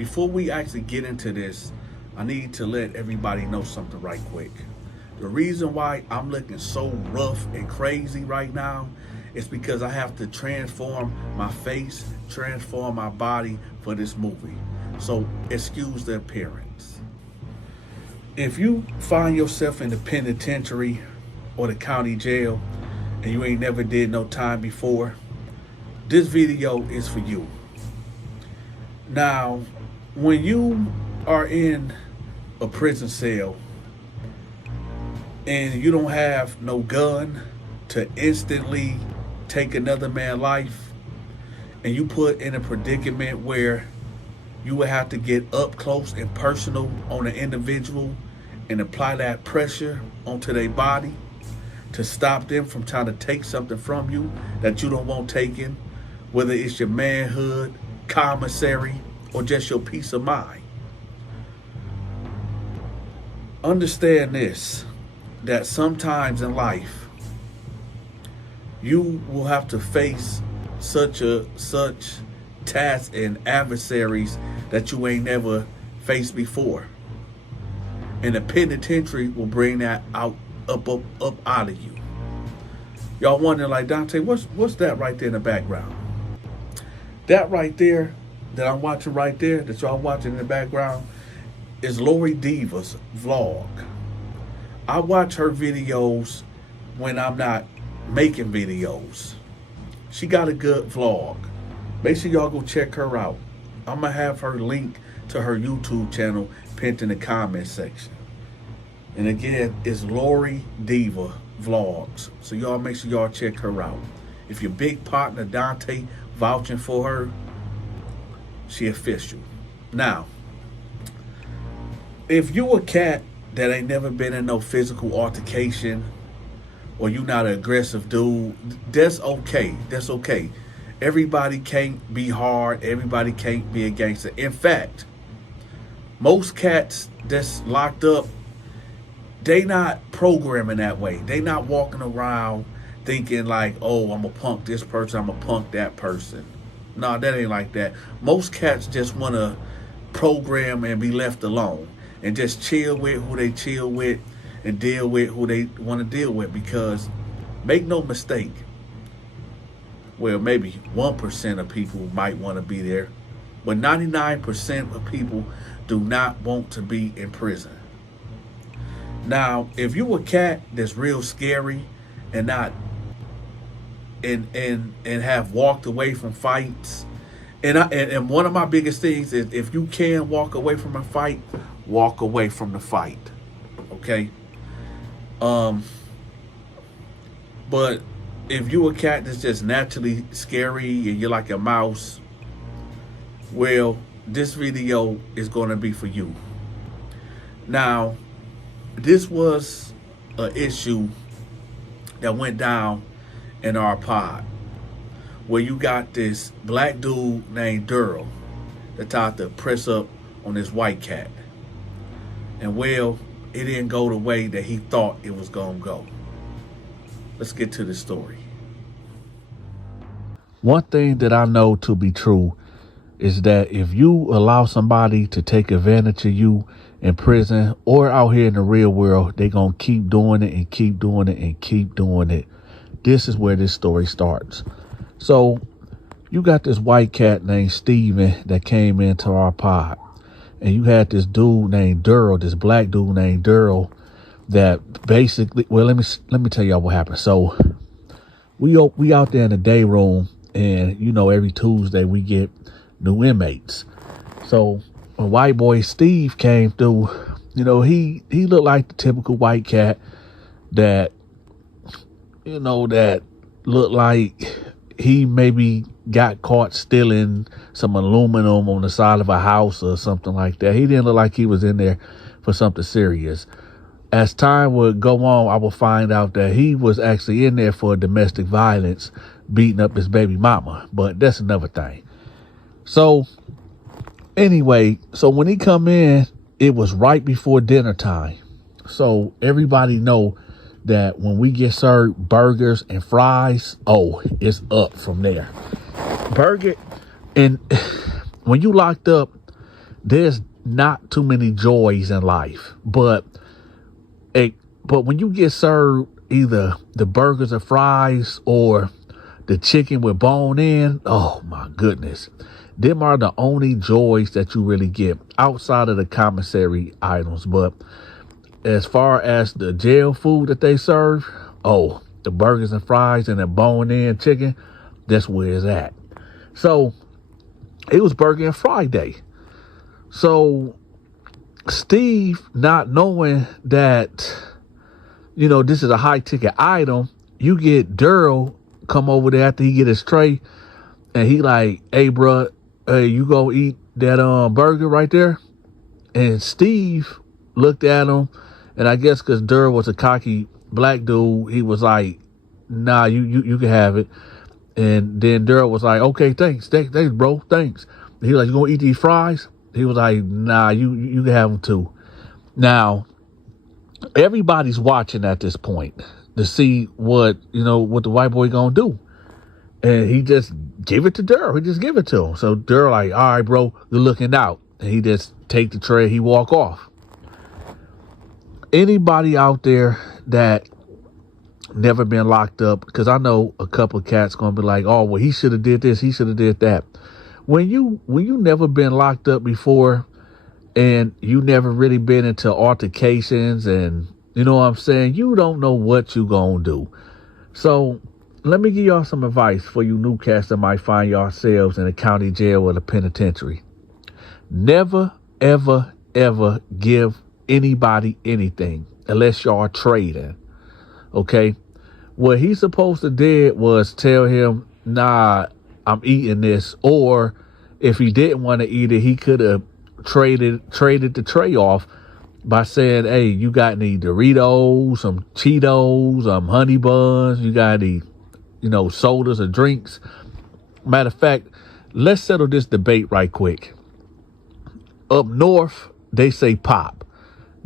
before we actually get into this, I need to let everybody know something right quick. The reason why I'm looking so rough and crazy right now is because I have to transform my face, transform my body for this movie. So excuse the appearance. If you find yourself in the penitentiary or the county jail and you ain't never did no time before, this video is for you. Now, when you are in a prison cell and you don't have no gun to instantly take another man's life, and you put in a predicament where you would have to get up close and personal on an individual and apply that pressure onto their body to stop them from trying to take something from you that you don't want taken, whether it's your manhood, commissary, or just your peace of mind. Understand this, that sometimes in life, you will have to face such tasks and adversaries that you ain't never faced before. And the penitentiary will bring that up out of you. Y'all wondering, like, Dante, what's that right there in the background? That right there, that I'm watching right there, that y'all watching in the background, is Lori Diva's vlog. I watch her videos when I'm not making videos. She got a good vlog. Make sure y'all go check her out. I'm gonna have her link to her YouTube channel pinned in the comment section. And again, it's Lori Diva Vlogs. So y'all make sure y'all check her out. If your big partner Dante vouching for her, she official. Now, if you a cat that ain't never been in no physical altercation, or you not an aggressive dude, that's okay. That's okay. Everybody can't be hard. Everybody can't be a gangster. In fact, most cats that's locked up, they not programming that way. They not walking around thinking like, oh, I'm gonna punk this person, I'm gonna punk that person. No, that ain't like that. Most cats just want to program and be left alone and just chill with who they chill with and deal with who they want to deal with, because make no mistake, well, maybe 1% of people might want to be there, but 99% of people do not want to be in prison. Now, if you a cat that's real scary and not and have walked away from fights, and one of my biggest things is, if you can walk away from a fight, walk away from the fight. Okay? But if you a cat that's just naturally scary and you're like a mouse, well, this video is going to be for you. Now, this was an issue that went down in our pod, where you got this black dude named Daryl that tried to press up on this white cat. And well, it didn't go the way that he thought it was going to go. Let's get to the story. One thing that I know to be true is that if you allow somebody to take advantage of you in prison or out here in the real world, they're going to keep doing it and keep doing it and keep doing it. This is where this story starts. So you got this white cat named Steven that came into our pod. And you had this dude named Daryl, this black dude named Daryl, that basically, well, let me tell y'all what happened. So we out there in the day room, and you know, every Tuesday we get new inmates. So a white boy Steve came through. You know, he looked like the typical white cat that, you know, that looked like he maybe got caught stealing some aluminum on the side of a house or something like that. He didn't look like he was in there for something serious. As time would go on, I would find out that he was actually in there for domestic violence, beating up his baby mama. But that's another thing. So anyway, so when he come in, it was right before dinner time. So everybody know that when we get served burgers and fries, oh, it's up from there. Burger, and when you locked up, there's not too many joys in life, but when you get served either the burgers and fries or the chicken with bone in, oh my goodness, them are the only joys that you really get outside of the commissary items. But as far as the jail food that they serve, oh, the burgers and fries and the bone in chicken, that's where it's at. So it was Burger and Fry Day. So Steve, not knowing that, this is a high ticket item, you get Daryl come over there after he get his tray, and he like, hey, bro, hey, you go eat that burger right there? And Steve looked at him, and I guess because Daryl was a cocky black dude, he was like, nah, you can have it. And then Daryl was like, okay, thanks, bro, thanks. He was like, you gonna eat these fries? He was like, nah, you can have them too. Now, everybody's watching at this point to see what the white boy gonna do. And he just give it to Daryl. He just give it to him. So Daryl like, all right, bro, you're looking out. And he just take the tray, he walk off. Anybody out there that never been locked up, because I know a couple of cats gonna be like, oh, well, he should have did this, he should have did that. When you never been locked up before and you never really been into altercations and you know what I'm saying, you don't know what you gonna do. So let me give y'all some advice for you new cats that might find yourselves in a county jail or the penitentiary. Never, ever, ever give anybody anything unless y'all trading. Okay? What he's supposed to did was tell him, nah, I'm eating this. Or if he didn't want to eat it, he could have traded the tray off by saying, hey, you got any Doritos, some Cheetos, honey buns, you got any, sodas or drinks. Matter of fact, let's settle this debate right quick. Up north, they say pop.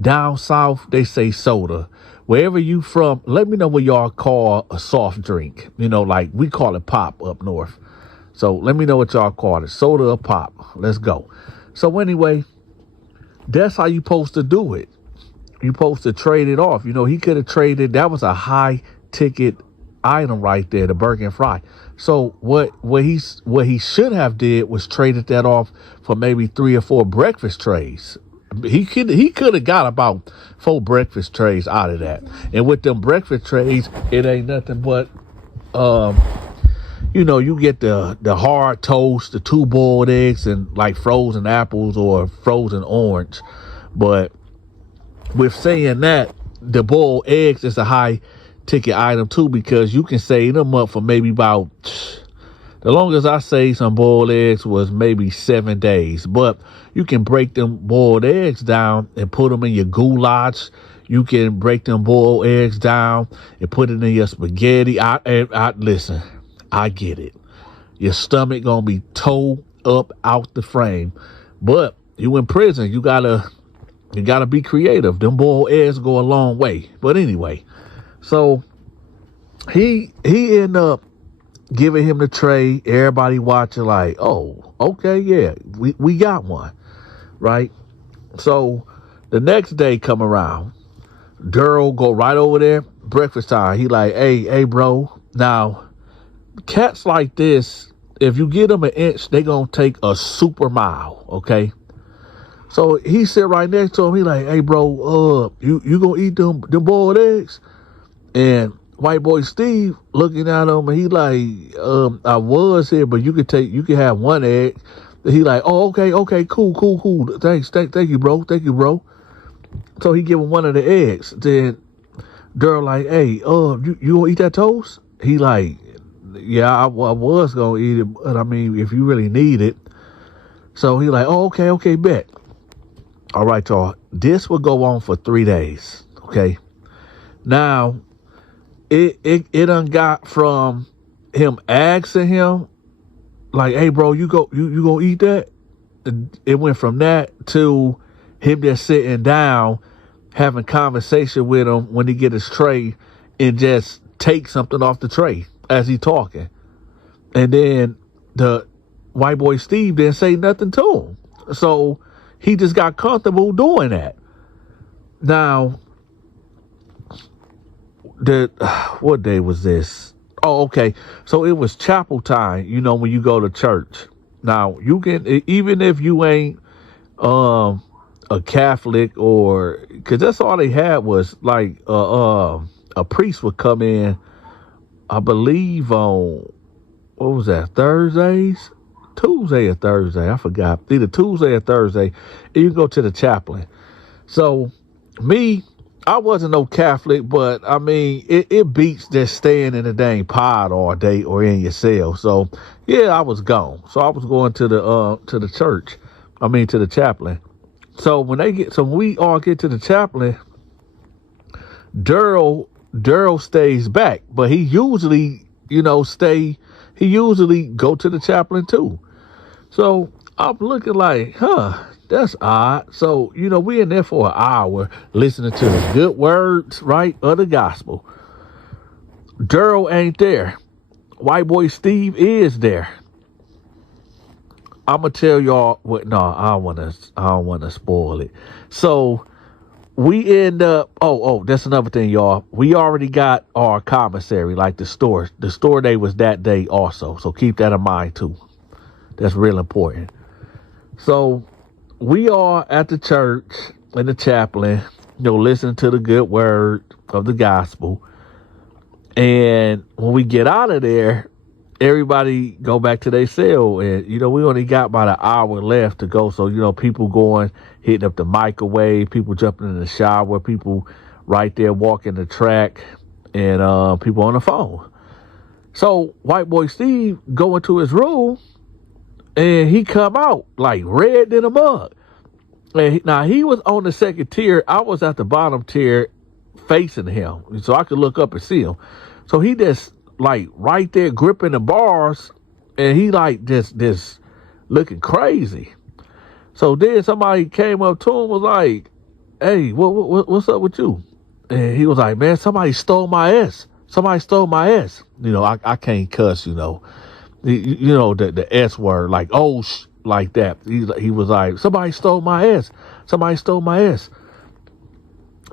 Down south, they say soda. Wherever you from, let me know what y'all call a soft drink. Like we call it pop up north. So let me know what y'all call it, soda or pop. Let's go. So anyway, that's how you supposed to do it. You supposed to trade it off. He could have traded. That was a high ticket item right there, the burger and fry. So what he should have did was traded that off for maybe 3 or 4 breakfast trays. He could have got about 4 breakfast trays out of that. And with them breakfast trays, it ain't nothing but you get the hard toast, the 2 boiled eggs, and like frozen apples or frozen orange. But with saying that, the boiled eggs is a high ticket item too, because you can save them up for maybe about, the longest I saved some boiled eggs was maybe 7 days. But you can break them boiled eggs down and put them in your goulash. You can break them boiled eggs down and put it in your spaghetti. Listen, I get it. Your stomach gonna be towed up out the frame, but you in prison. You gotta be creative. Them boiled eggs go a long way. But anyway, so he ended up giving him the tray. Everybody watching like, oh, okay, yeah, we got one, right? So the next day come around, Daryl go right over there, breakfast time. He like, hey, bro. Now, cats like this, if you give them an inch, they gonna take a super mile, okay? So he sit right next to him. He like, hey, bro, you gonna eat them boiled eggs? And white boy Steve looking at him, and he like, I was here, but you can have 1 egg. And he like, oh, okay, cool. Thank you, bro. So he give him 1 of the eggs. Then Daryl like, hey, you gonna eat that toast? He like, yeah, I was gonna eat it, but I mean, if you really need it. So he like, oh, okay, bet. All right, y'all. This will go on for 3 days. Okay. Now, it done got from him asking him, like, hey, bro, you gonna eat that? It went from that to him just sitting down, having conversation with him when he get his tray and just take something off the tray as he talking. And then the white boy Steve didn't say nothing to him. So he just got comfortable doing that. Now, what day was this? Oh, okay. So it was chapel time, when you go to church. Now, you can, even if you ain't a Catholic, or, because that's all they had was like a priest would come in, I believe on, what was that, Thursdays? Tuesday or Thursday, I forgot. Either Tuesday or Thursday, and you go to the chaplain. So, me, I wasn't no Catholic, but I mean, it beats just staying in the dang pod all day or in your cell. So, yeah, I was gone. So I was going to the church. I mean, to the chaplain. So when we all get to the chaplain, Daryl stays back, but he usually, he usually go to the chaplain too. So I'm looking like, that's odd. So, we in there for an hour listening to the good words, right, of the gospel. Daryl ain't there. White boy Steve is there. I'm gonna tell y'all what. No, I don't wanna spoil it. So we end up. Oh, that's another thing, y'all. We already got our commissary, like the store. The store day was that day also. So keep that in mind too. That's real important. So we are at the church in the chaplain, listening to the good word of the gospel. And when we get out of there, everybody go back to their cell. And, we only got about an hour left to go. So, people going, hitting up the microwave, people jumping in the shower, people right there walking the track, and people on the phone. So white boy Steve go into his room, and he come out like red in a mug. And now he was on the second tier. I was at the bottom tier facing him, so I could look up and see him. So he just like right there gripping the bars, and he like just looking crazy. So then somebody came up to him, was like, "Hey, what's up with you?" And he was like, "Man, somebody stole my S. Somebody stole my S." I can't cuss, the S word, like like that. He was like, "Somebody stole my S. Somebody stole my S."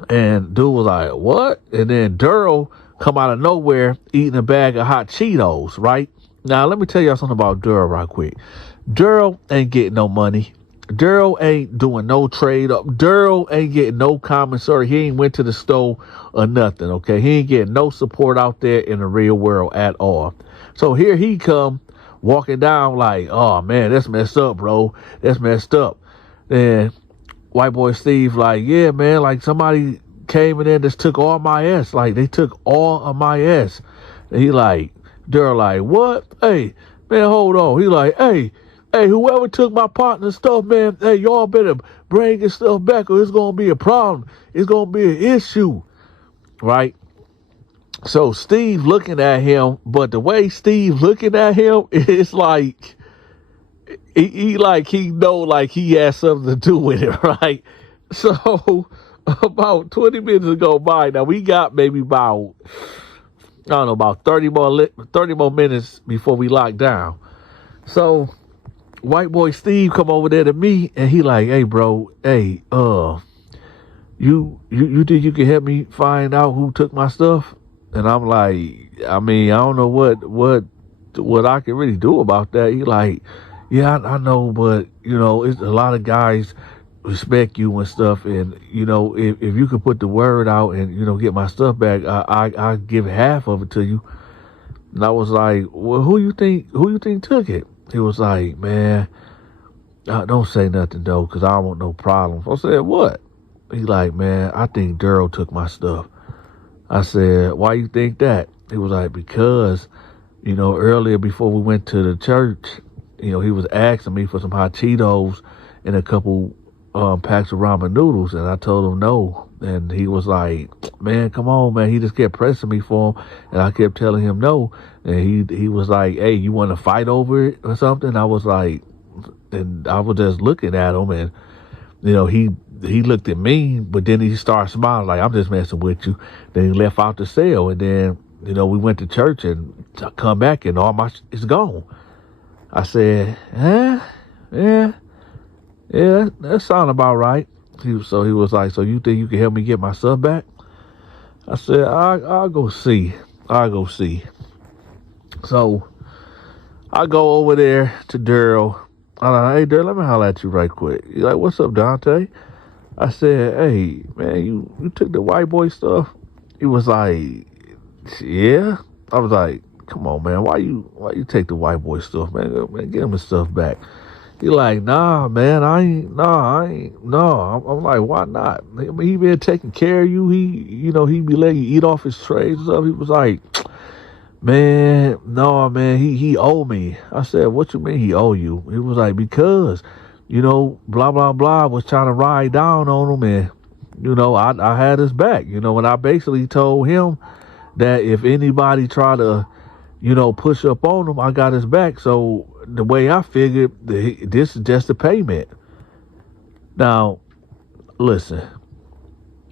And dude was like, "What?" And then Daryl come out of nowhere eating a bag of hot Cheetos, right? Now, let me tell y'all something about Daryl right quick. Daryl ain't getting no money. Daryl ain't doing no trade up. Daryl ain't getting no commissary. He ain't went to the store or nothing, okay? He ain't getting no support out there in the real world at all. So here he come walking down like, "Oh, man, that's messed up, bro. That's messed up." And white boy Steve like, "Yeah, man, like somebody came in there and just took all my S. Like, they took all of my S." And he like, Daryl like, "What? Hey, man, hold on." He like, hey, whoever took my partner's stuff, man, hey, y'all better bring his stuff back or it's going to be a problem. It's going to be an issue, right? So Steve looking at him, but the way Steve looking at him, it's like, he know like he has something to do with it, right? So about 20 minutes ago by, now we got maybe about, I don't know, about 30 more minutes before we lock down. So white boy Steve come over there to me, and he like, "Hey, bro, hey, you think you can help me find out who took my stuff?" And I'm like, I mean, I don't know what I can really do about that. He like, "Yeah, I know, but it's a lot of guys respect you and stuff, and if you could put the word out and get my stuff back, I give half of it to you." And I was like, "Well, who you think took it?" He was like, "Man, don't say nothing though, because I don't want no problems." I said, "What?" He like, "Man, I think Daryl took my stuff." I said, "Why you think that?" He was like, "Because, earlier before we went to the church, he was asking me for some hot Cheetos and a couple packs of ramen noodles, and I told him no." And he was like, "Man, come on, man." He just kept pressing me for him, and I kept telling him no. And he was like, "Hey, you want to fight over it or something?" I was like, and I was just looking at him, and he looked at me, but then he started smiling like, "I'm just messing with you." Then he left out the cell, and then we went to church and come back, and all my it's gone. I said, "Yeah." Yeah, that sound about right. So he was like, so you think you can help me get my stuff back? I said, I'll go see. I'll go see. So I go over there to Daryl. I'm like, hey, Daryl, let me holler at you right quick. He's like, what's up, Dante? I said, hey, man, you took the white boy stuff? He was like, yeah. I was like, come on, man, why you take the white boy stuff, man? Man, get him his stuff back. He like, nah, man, I ain't. I'm like, why not? I mean, he been taking care of you. He be letting you eat off his trays and stuff. He was like, man, no, man, he owe me. I said, what you mean he owe you? He was like, because, blah, blah, blah, was trying to ride down on him, and, I had his back, and I basically told him that if anybody try to, push up on him, I got his back. So the way I figured, this is just a payment. Now, listen,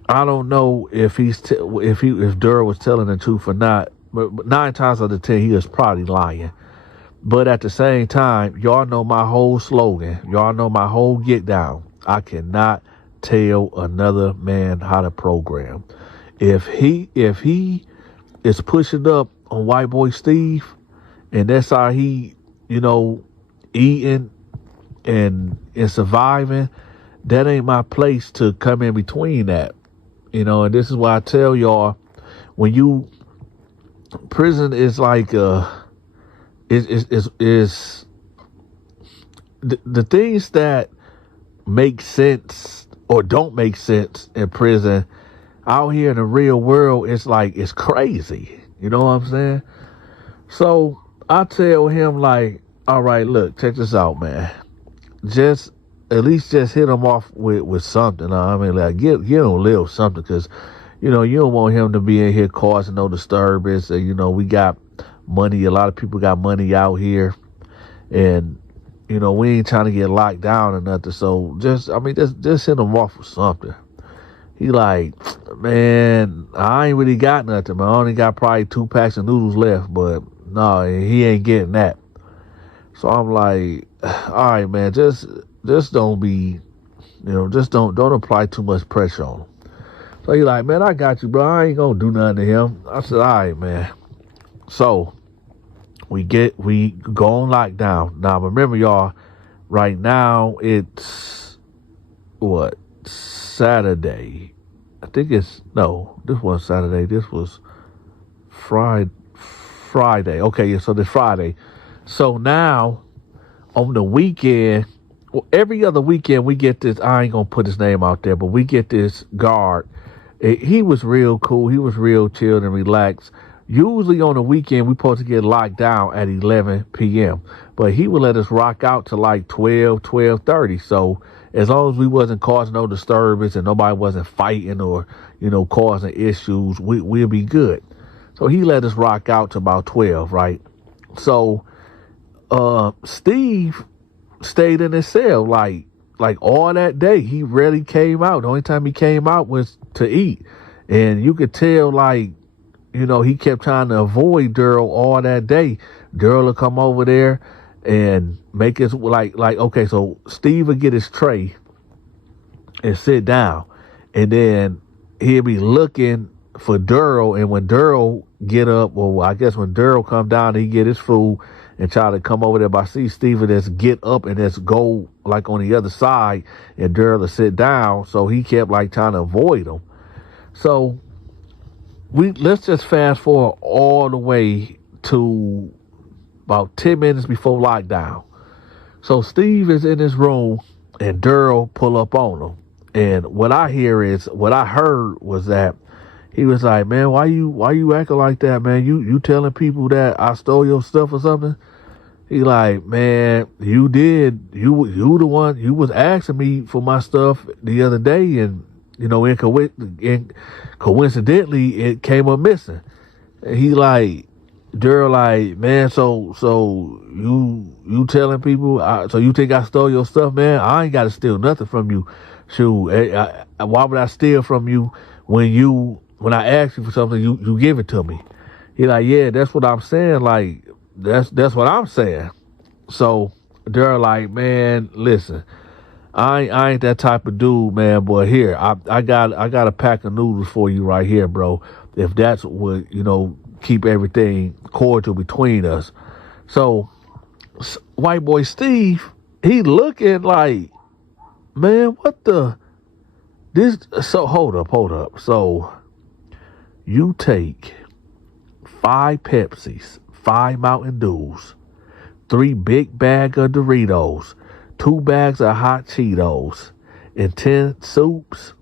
I don't know if if Durr was telling the truth or not, but 9 times out of 10, he was probably lying. But at the same time, y'all know my whole slogan. Y'all know my whole get down. I cannot tell another man how to program. If he is pushing up on white boy Steve, and that's how he, eating and surviving, that ain't my place to come in between that. And this is why I tell y'all, prison is like is the things that make sense or don't make sense in prison out here in the real world, it's crazy. You know what I'm saying? So I tell him, like, all right, look, check this out, man. At least hit him off with something. I mean, like, get him a little something, because, you don't want him to be in here causing no disturbance. And, we got money. A lot of people got money out here. And, we ain't trying to get locked down or nothing. So just hit him off with something. He like, man, I ain't really got nothing, man. I only got probably 2 packs of noodles left, but no, he ain't getting that. So I'm like, all right, man, just don't be, just don't apply too much pressure on him. So he like, man, I got you, bro. I ain't gonna do nothing to him. I said, all right, man. So we go on lockdown. Now remember, y'all, right now it's what? Saturday. I think this wasn't Saturday. This was Friday. Okay, yeah, so this Friday. So now on the weekend, every other weekend we get this, I ain't gonna put his name out there, but we get this guard. He was real cool. He was real chilled and relaxed. Usually on the weekend, we supposed to get locked down at 11 p.m. But he would let us rock out to like 12:30. So as long as we wasn't causing no disturbance and nobody wasn't fighting or, causing issues, we'll be good. So he let us rock out to about 12, right? So Steve stayed in his cell like all that day. He rarely came out. The only time he came out was to eat. And you could tell, like, he kept trying to avoid Daryl all that day. Daryl will come over there and make his, like, okay, so Steve would get his tray and sit down. And then he'll be looking for Daryl. And when Daryl get up, well, I guess when Daryl come down, he get his food and try to come over there. But I see Steve would just get up and just go, like, on the other side, and Daryl will sit down. So he kept, like, trying to avoid him. So let's just fast forward all the way to about 10 minutes before lockdown. So Steve is in his room and Daryl pull up on him. And what I heard was that he was like, man, why you acting like that, man? You telling people that I stole your stuff or something? He like, man, you did. You the one, you was asking me for my stuff the other day, and coincidentally, it came up missing. And he like, Daryl like, man, so you telling people, so you think I stole your stuff, man? I ain't got to steal nothing from you. Shoot, why would I steal from you when I ask you for something, you give it to me? He like, yeah, that's what I'm saying. Like, that's what I'm saying. So Daryl like, man, listen, I ain't that type of dude, man. But here, I got a pack of noodles for you right here, bro. If that's what keep everything cordial between us. So, white boy Steve, he looking like, man, what the this? So hold up. So you take 5 Pepsis, 5 Mountain Dews, 3 big bag of Doritos, 2 bags of hot Cheetos, and 10 soups,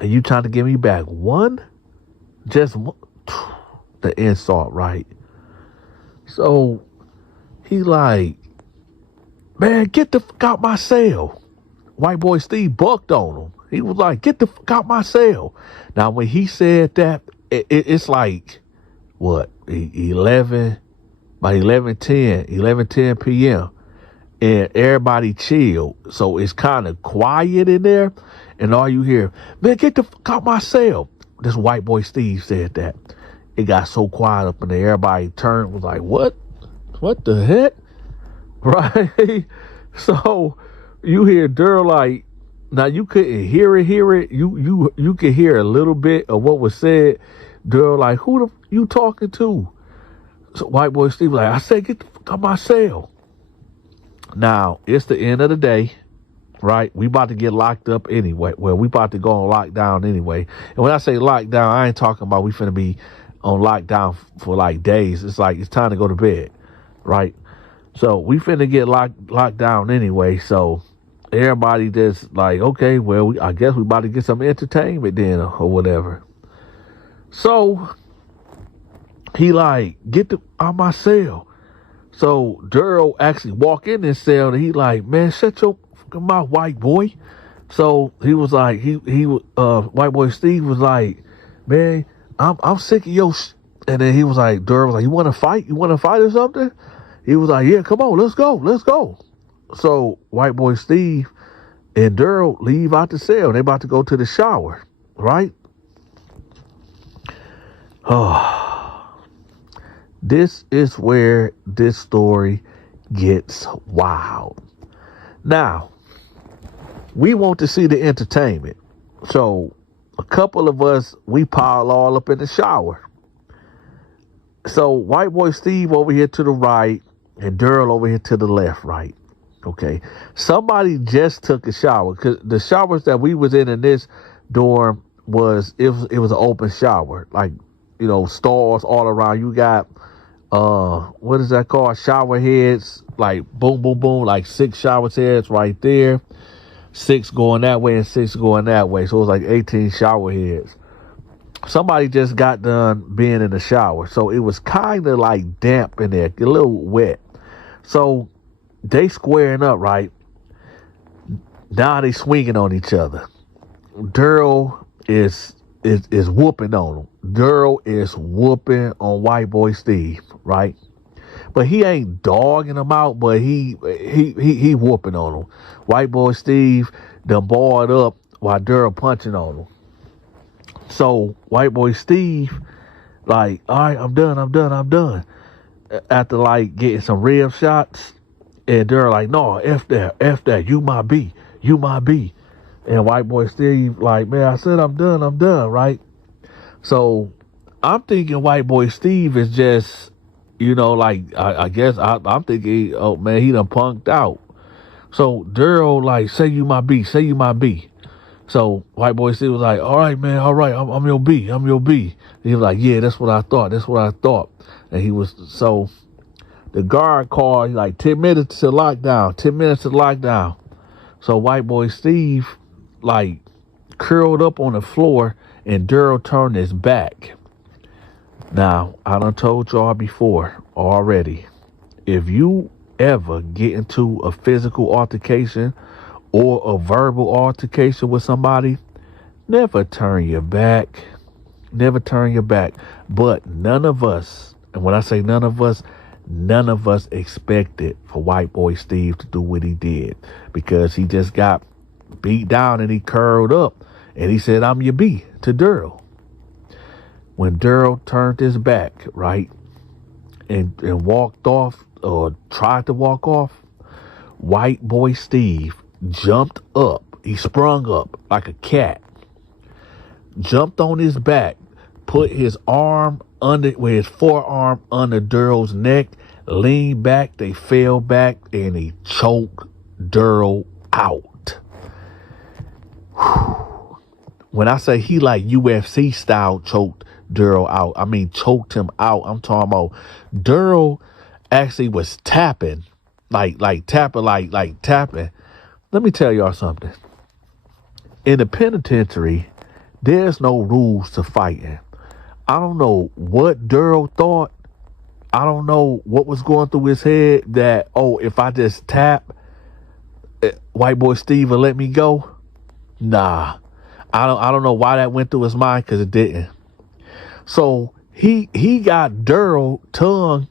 and you trying to give me back one? Just one? The insult, right? So he like, man, get the fuck out my cell. White boy Steve bucked on him. He was like, get the fuck out my cell. Now, when he said that, it's like, what, 11, by 11:10 p.m., and everybody chilled. So it's kind of quiet in there, and all you hear, man, get the fuck out my cell. This white boy Steve said that. It got so quiet up in there, everybody turned, was like, what? What the heck? Right? So you hear Durr like, now you couldn't hear it. You could hear a little bit of what was said. Durr like, who the you talking to? So white boy Steve like, I said, get the fuck out my cell. Now, it's the end of the day, right? We about to get locked up anyway. Well, we about to go on lockdown anyway. And when I say lockdown, I ain't talking about we finna be on lockdown for like days. It's like, it's time to go to bed, right? So we finna get locked down anyway. So everybody just like, okay, well, I guess we about to get some entertainment then or whatever. So he like, get out my cell. So Durrell actually walk in this cell and he like, man, shut your fucking mouth, white boy. So he was like, white boy Steve was like, man, I'm sick of your and then he was like, Durrell was like, you want to fight? You want to fight or something? He was like, yeah, come on, let's go. So white boy Steve and Durrell leave out the cell. They about to go to the shower, right? Oh, this is where this story gets wild. Now, we want to see the entertainment. So a couple of us, we pile all up in the shower. So white boy Steve over here to the right and Durrell over here to the left, right? Okay. Somebody just took a shower because the showers that we was in this dorm was an open shower, like, stalls all around. You got what is that called? Shower heads, like boom, boom, boom, like 6 shower heads right there. 6 going that way and 6 going that way. So it was like 18 shower heads. Somebody just got done being in the shower. So it was kind of like damp in there, a little wet. So they squaring up, right? Now they swinging on each other. Durrell is whooping on him. Durrell is whooping on white boy Steve, right? But he ain't dogging him out, but he whooping on him. White boy Steve done balled up while Durrell punching on him. So white boy Steve, like, all right, I'm done. After like getting some rib shots, and Durrell like, no, F that, you my B. And white boy Steve like, man, I said I'm done, right? So I'm thinking white boy Steve is just, like, I guess I'm thinking, oh man, he done punked out. So Durrell like, say you my B. So white boy Steve was like, all right, man, all right, I'm your B. He was like, yeah, that's what I thought. And he was, so the guard called, like 10 minutes to lockdown. So white boy Steve, like, curled up on the floor and Durrell turned his back. Now, I done told y'all before already, if you ever get into a physical altercation or a verbal altercation with somebody, never turn your back. But none of us, and when I say none of us expected for white boy Steve to do what he did, because he just got beat down and he curled up and he said, I'm your B to Durrell. When Durrell turned his back, right, and walked off or tried to walk off, white boy Steve jumped up. He sprung up like a cat, jumped on his back, put his arm under, with his forearm under Daryl's neck, leaned back, they fell back, and he choked Daryl out. When I say he like UFC style choked Daryl out, I mean choked him out. I'm talking about Daryl actually was tapping, like tapping. Let me tell y'all something. In the penitentiary, there's no rules to fighting. I don't know what Daryl thought. I don't know what was going through his head that, oh, if I just tap, white boy Steve will let me go. Nah. I don't know why that went through his mind, because it didn't. So he got Daryl tongue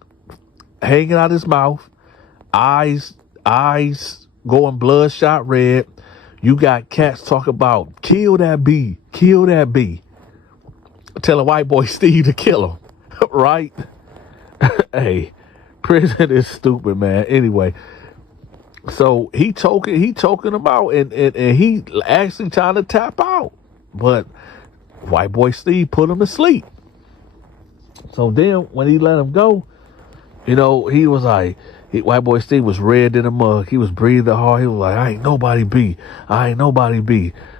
hanging out his mouth, eyes going bloodshot red. You got cats talking about kill that bee, telling white boy Steve to kill him, right? Hey, prison is stupid, man. Anyway, so he choking him out, and he actually trying to tap out, but white boy Steve put him to sleep. So then when he let him go, you know, he was like, white boy Steve was red in the mug. He was breathing hard. He was like, I ain't nobody be.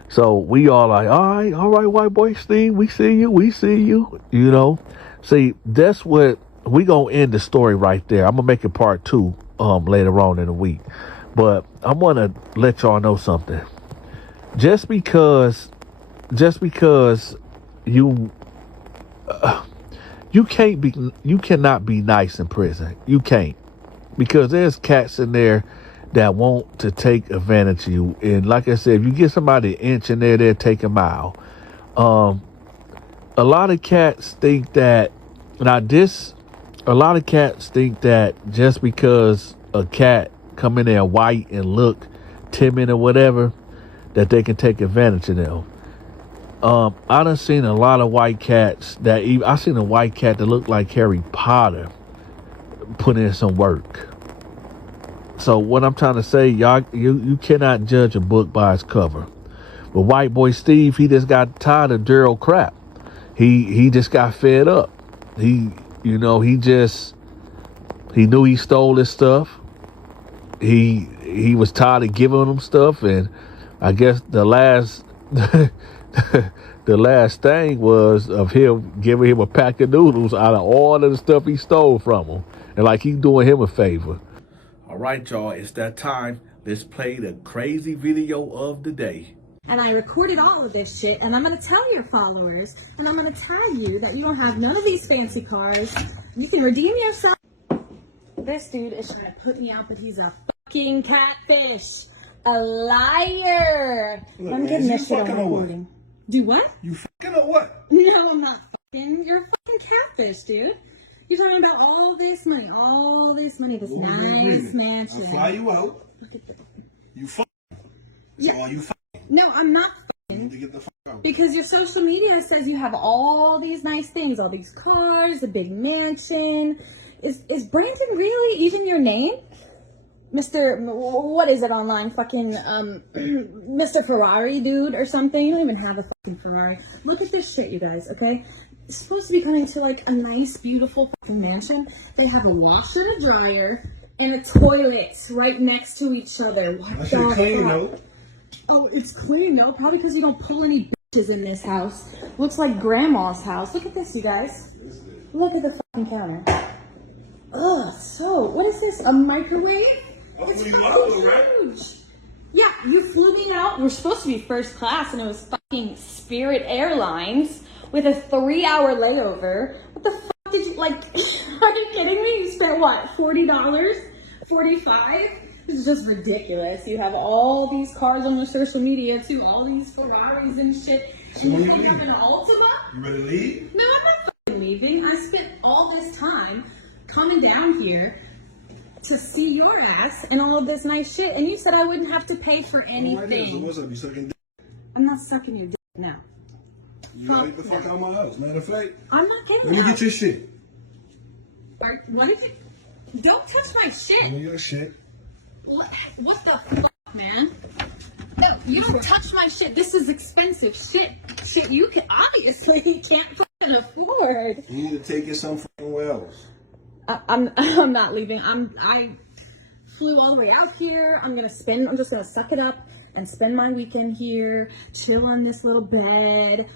So we all like, all right, white boy Steve, we see you, you know. See, that's what we gonna end the story right there. I'm gonna make it part 2 later on in the week. But I want to let y'all know something. Just because you cannot be nice in prison. You can't, because there's cats in there that want to take advantage of you. And like I said, if you get somebody an inch in there, they'll take a mile. A lot of cats think that just because a cat come in there white and look timid or whatever, that they can take advantage of them. I done seen a lot of white cats I seen a white cat that looked like Harry Potter put in some work. So what I'm trying to say, y'all, you cannot judge a book by its cover. But white boy Steve, he just got tired of Daryl crap. He just got fed up. He knew he stole his stuff. He was tired of giving him stuff, and I guess the last the last thing was of him giving him a pack of noodles out of all of the stuff he stole from him, and like he's doing him a favor. All right, y'all, it's that time. Let's play the crazy video of the day. And I recorded all of this shit, and I'm going to tell your followers, and I'm going to tell you that you don't have none of these fancy cars. You can redeem yourself. This dude is trying to put me out, but he's a fucking catfish. A liar. Look, I'm getting this shit on recording. Do what? You fucking or what? No, I'm not fucking. You're a fucking catfish, dude. You're talking about all this money, this nice mansion. I'll fly you out. Look at the... You fucking. Yeah. So you fucking. No, I'm not You need to get the fuck out. because your social media says you have all these nice things, all these cars, a big mansion. Is Brandon really even your name? Mr. What is it online? Fucking Mr. Ferrari dude or something. You don't even have a fucking Ferrari. Look at this shit, you guys, okay? It's supposed to be coming to like a nice, beautiful fucking mansion. They have a washer and a dryer and a toilet right next to each other. What I should clean though. Oh, it's clean though. Probably because you don't pull any bitches in this house. Looks like grandma's house. Look at this, you guys. Look at the fucking counter. Ugh, so, what is this? A microwave? It's fucking huge. Yeah, you flew me out. We're supposed to be first class, and it was fucking Spirit Airlines with a 3-hour layover. What the fuck did you, like, are you kidding me? You spent what, $40? $45? This is just ridiculous. You have all these cars on your social media, too. All these Ferraris and shit. So when you leave? Have an Altima? You ready to leave? No, I'm not fucking leaving. I spent all this time coming down here to see your ass and all of this nice shit, and you said I wouldn't have to pay for anything. So what's up? You sucking dick? I'm not sucking your dick now. You gotta get the fuck out of my house. Matter of fact, I'm not getting let me out. get your shit. What is it? Don't touch my shit. Let me get your shit. What the fuck, man? You don't touch my shit. This is expensive shit. Shit you can obviously can't fucking afford. You need to take it somewhere else. I'm not leaving. I flew all the way out here. I'm just gonna suck it up and spend my weekend here, chill on this little bed.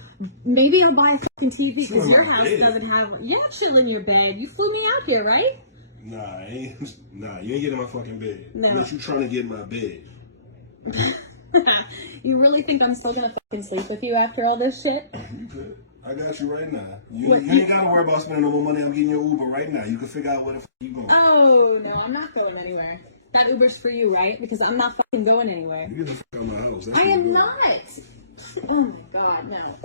Maybe I'll buy a fucking TV because your house doesn't have. Yeah, chill in your bed. You flew me out here, right? Nah, you ain't getting in my fucking bed. No. Unless you trying to get in my bed. You really think I'm still gonna fucking sleep with you after all this shit? You could. I got you right now. You ain't gotta worry about spending no more money. I'm getting your Uber right now. You can figure out where the fuck you going. Oh no, I'm not going anywhere. That Uber's for you, right? Because I'm not fucking going anywhere. You get the fuck out of my house. That's I where am you not. Oh my god, no.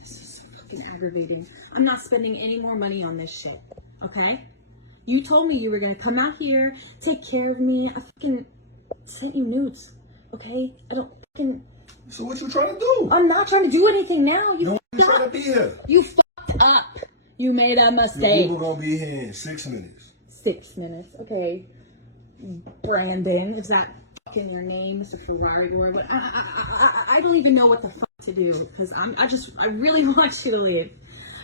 This is so fucking aggravating. I'm not spending any more money on this shit. Okay? You told me you were gonna come out here, take care of me. I fucking sent you nudes. Okay? I don't fucking. So what you trying to do? I'm not trying to do anything now. You You trying to be here. You fucked up. You made a Your mistake. Uber gonna be here in 6 minutes. 6 minutes. Okay. Brandon, is that fucking your name, Mr. Ferrari boy? But I don't even know what the fuck to do because I really want you to leave.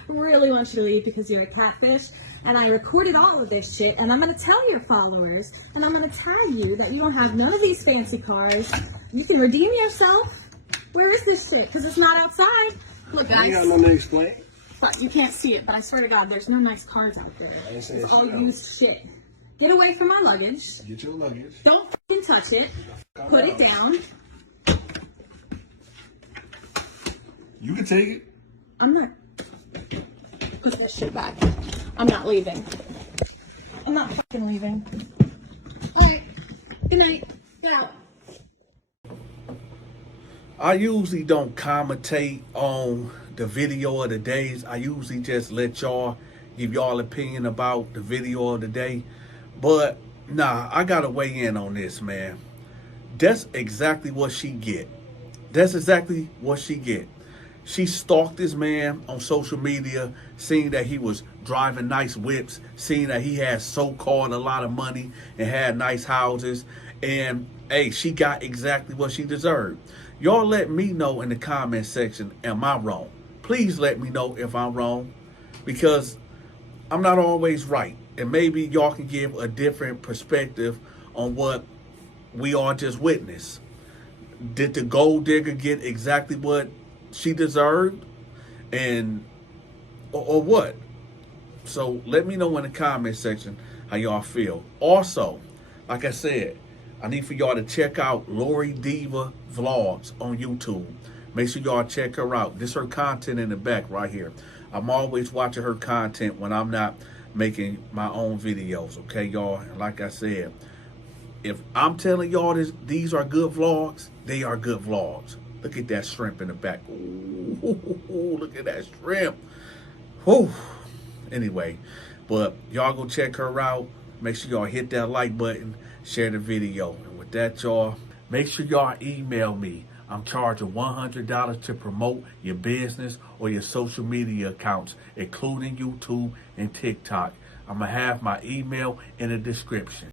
I really want you to leave because you're a catfish and I recorded all of this shit and I'm gonna tell your followers and I'm gonna tag you that you don't have none of these fancy cars. You can redeem yourself. Where is this shit? Because it's not outside. Look, guys. You ain't got nothing to explain. But you can't see it, but I swear to God, there's no nice cars out there. I ain't saying It's all shit used shit. Get away from my luggage. Get your luggage. Don't fucking touch it. Put it down. You can take it. I'm not. Put this shit back. I'm not leaving. I'm not fucking leaving. Alright. Good night. Get out. I usually don't commentate on the video of the days. I usually just let y'all give y'all opinion about the video of the day. But nah, I gotta weigh in on this, man. That's exactly what she get. That's exactly what she get. She stalked this man on social media, seeing that he was driving nice whips, seeing that he had so-called a lot of money and had nice houses. And hey, she got exactly what she deserved. Y'all let me know in the comment section, am I wrong? Please let me know if I'm wrong, because I'm not always right. And maybe y'all can give a different perspective on what we all just witnessed. Did the gold digger get exactly what she deserved? And or what? So let me know in the comment section how y'all feel. Also, like I said, I need for y'all to check out Lori Diva Vlogs on YouTube. Make sure y'all check her out. This is her content in the back right here. I'm always watching her content when I'm not making my own videos, okay, y'all? And like I said, if I'm telling y'all these are good vlogs, they are good vlogs. Look at that shrimp in the back. Ooh, look at that shrimp. Whew. Anyway, but y'all go check her out. Make sure y'all hit that like button, share the video. And with that, y'all, make sure y'all email me. I'm charging $100 to promote your business or your social media accounts, including YouTube and TikTok. I'm going to have my email in the description.